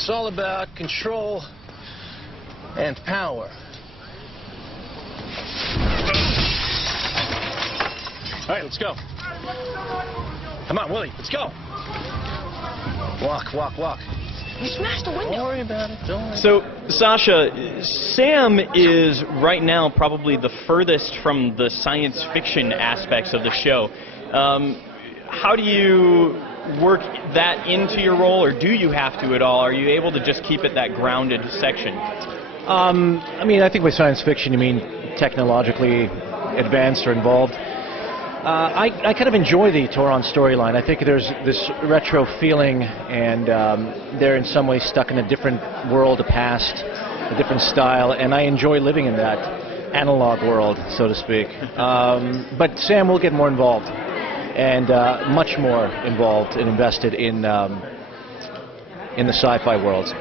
It's all about control and power. All right, let's go. Come on, Willie, let's go. Walk, walk, walk. You smashed the window. Don't worry about it. Don't worry. So, Sasha, Sam is right now probably the furthest from the science fiction aspects of the show. How do you work that into your role, or do you have to at all? Are you able to just keep it that grounded section? I mean, I think with science fiction, you mean technologically advanced or involved. I kind of enjoy the Toron storyline. I think there's this retro feeling, and they're in some ways stuck in a different world, a past, a different style, and I enjoy living in that analog world, so to speak. But Sam will get more involved, and much more involved and invested in the sci-fi worlds.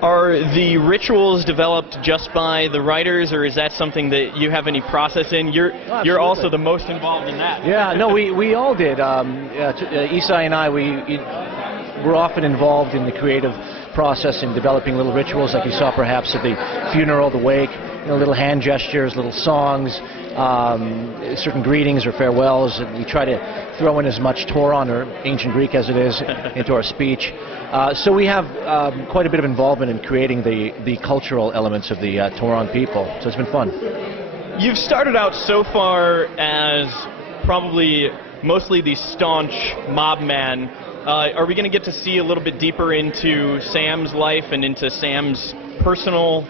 Are the rituals developed just by the writers, or is that something that you have any process in? You're also the most involved in that. Yeah, no, we all did. Isai and I, we're often involved in the creative process in developing little rituals, like you saw perhaps at the funeral, the wake, little hand gestures, little songs, certain greetings or farewells. We try to throw in as much Toron or ancient Greek as it is into our speech. So we have quite a bit of involvement in creating the cultural elements of the Toron people. So it's been fun. You've started out so far as probably mostly the staunch mob man. Are we going to get to see a little bit deeper into Sam's life and into Sam's personal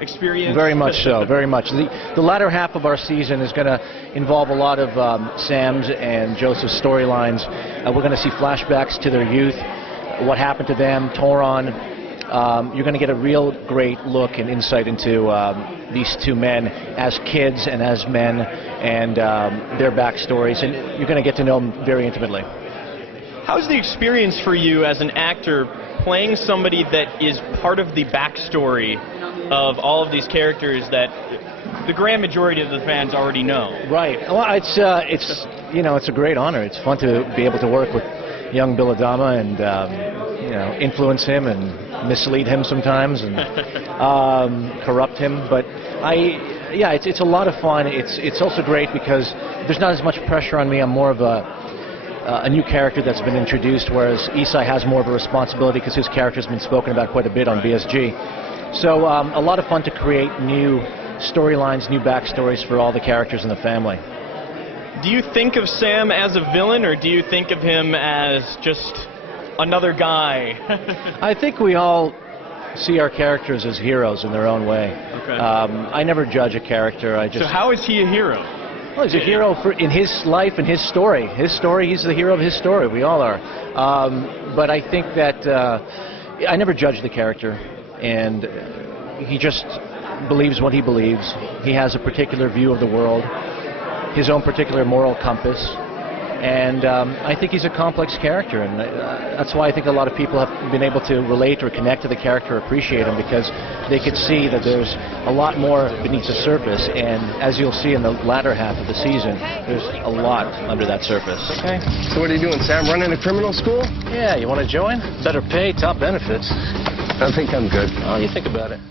experience? Very much so, very much. The latter half of our season is going to involve a lot of Sam's and Joseph's storylines. We're going to see flashbacks to their youth, what happened to them, Toron. You're going to get a real great look and insight into these two men as kids and as men, and their backstories, and you're going to get to know them very intimately. How's the experience for you as an actor playing somebody that is part of the backstory of all of these characters that the grand majority of the fans already know? Right. Well, it's a great honor. It's fun to be able to work with young Bill Adama and influence him and mislead him sometimes and corrupt him. But it's a lot of fun. It's also great because there's not as much pressure on me. I'm more of a new character that's been introduced, whereas Isai has more of a responsibility because his character's been spoken about quite a bit on BSG. So a lot of fun to create new storylines, new backstories for all the characters in the family. Do you think of Sam as a villain, or do you think of him as just another guy? I think we all see our characters as heroes in their own way. Okay. I never judge a character. So how is he a hero? Well, he's a hero in his life and his story. His story, he's the hero of his story. We all are. But I think that I never judge the character, and he just believes what he believes. He has a particular view of the world, his own particular moral compass, and I think he's a complex character, and that's why I think a lot of people have been able to relate or connect to the character, appreciate him, because they could see that there's a lot more beneath the surface, and as you'll see in the latter half of the season, there's a lot under that surface. Okay. So what are you doing, Sam? Running a criminal school? Yeah, you want to join? Better pay, top benefits. I think I'm good. Oh, you think about it.